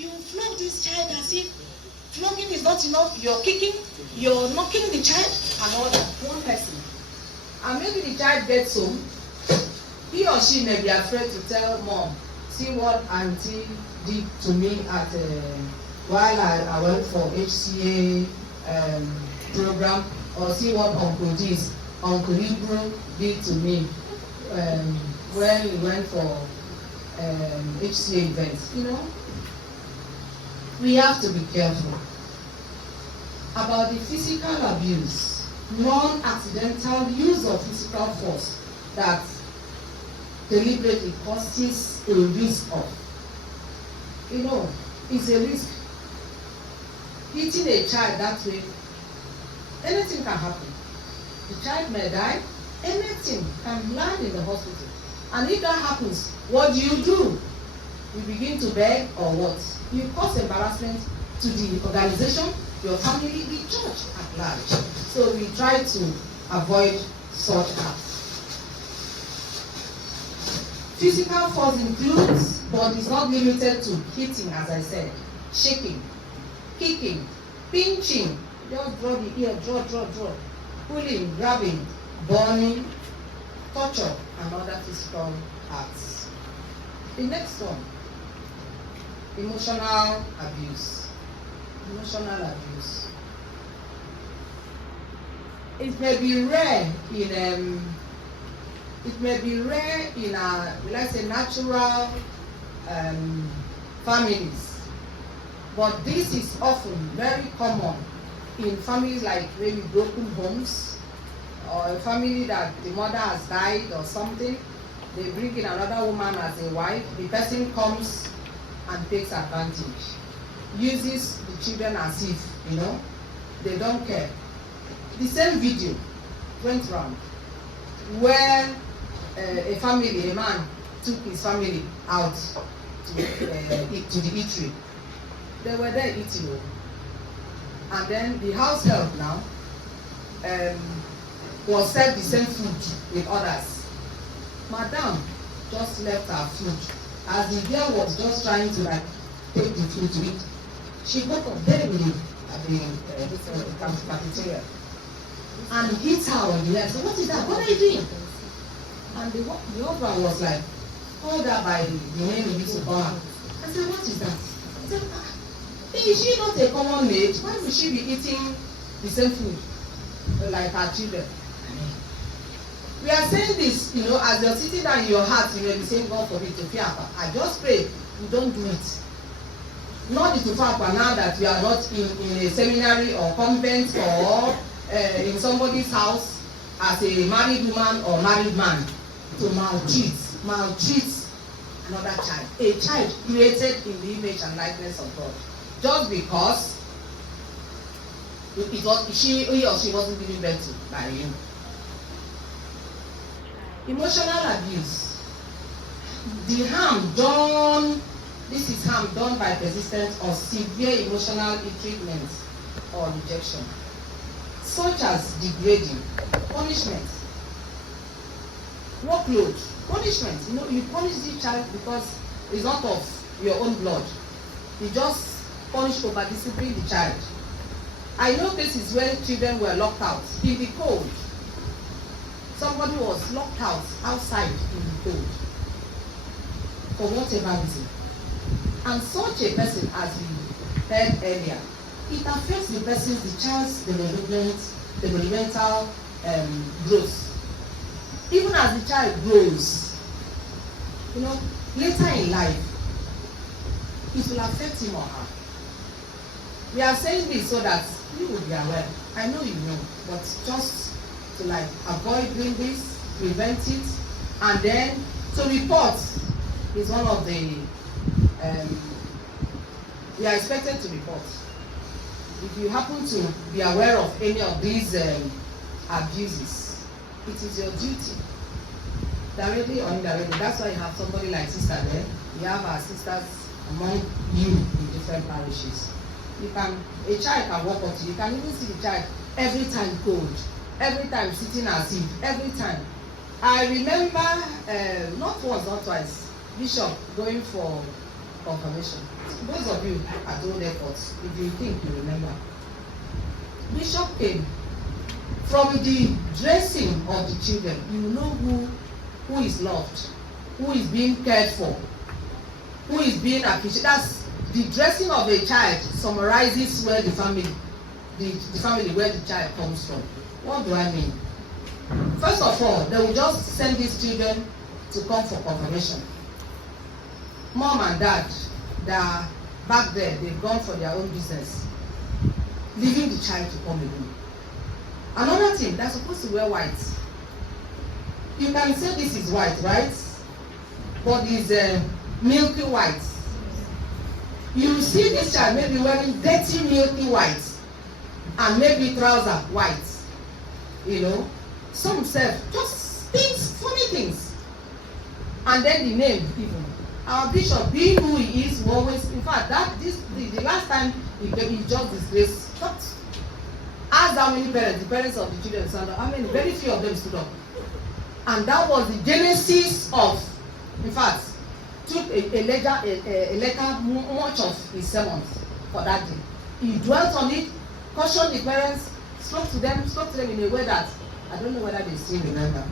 You flog this child as if flogging is not enough. You're kicking, you're knocking the child, and all that. One person. And maybe the child gets home, he or she may be afraid to tell mom, see what auntie did to me at while I went for HCA program, or see what Uncle Hebrew did to me when we went for HCA events. You know, we have to be careful about the physical abuse, non-accidental use of physical force that deliberately causes a risk of. You know, it's a risk. Hitting a child that way, anything can happen. The child may die, anything can land in the hospital. And if that happens, what do? You begin to beg or what? You cause embarrassment to the organization, your family, the church at large. So we try to avoid such acts. Physical force includes, but is not limited to, hitting, as I said, shaking, kicking, pinching, just draw the ear, draw, pulling, grabbing, burning, torture, and other physical acts. The next one, emotional abuse. Emotional abuse. It may be rare in let's say natural families, but this is often very common in families like maybe broken homes, or a family that the mother has died or something. They bring in another woman as a wife. The person comes and takes advantage, uses the children as if, you know, they don't care. The same video went round where a man took his family out to the eatery. They were there eating, and then the house help now was served the same food with others. Madam just left her food as the girl was just trying to like take the food to eat. She got up very late at the cafeteria and hit her on the leg. So what is that? What are you doing? And the husband was like, called her by the name he used to call her. I said, what is that? I said, is she not a common maid? Why would she be eating the same food like her children? We are saying this, you know, as you're sitting down in your heart, you may be saying, God forbid, to fear. I just pray you don't do it. Not to Tufafa now that we are not in a seminary or convent or in somebody's house as a married woman or married man to maltreat another child, a child created in the image and likeness of God, just because he or she wasn't given birth to by you. Emotional abuse. The harm done. This is harm done by persistent or severe emotional ill-treatment or rejection, such as degrading, punishment, workload, punishment. You know, you punish the child because it's not of your own blood. You just punish over discipline the child. I know cases where children were locked out in the cold. Somebody was locked out outside in the cold for whatever reason. And such a person, as we heard earlier, it affects the child's developmental growth. Even as the child grows, you know, later in life, it will affect him or her. We are saying this so that you will be aware. I know you know, but just to like avoid doing this, prevent it, and then to report is one of the we are expected to report. If you happen to be aware of any of these abuses, it is your duty, directly or indirectly. That's why you have somebody like Sister there. We have our sisters among you in different parishes. A child can walk up to you. You can even see the child every time cold, every time sitting as if, every time. I remember not once, not twice, Bishop going for confirmation. Those of you at Old Airport, if you think you remember, Bishop came. From the dressing of the children, you know who is loved, who is being cared for, who is being appreciated. That's the dressing of a child summarizes where the family where the child comes from. What do I mean? First of all, they will just send these children to come for confirmation. Mom and dad, they are back there, they've gone for their own business, leaving the child to come alone. Another thing, they're supposed to wear white. You can say this is white, right? But it's milky white. You see this child maybe wearing dirty milky white and maybe trouser white. You know, some say just things, funny things. And then the name even. Our bishop, being who he is, will always, in fact, the last time he just disgraced. Ask how many parents, the parents of the children stand up, how many, very few of them stood up. And that was the genesis of, in fact, took a letter much of his sermons for that day. He dwelt on it, cautioned the parents, spoke to them in a way that I don't know whether they still remember.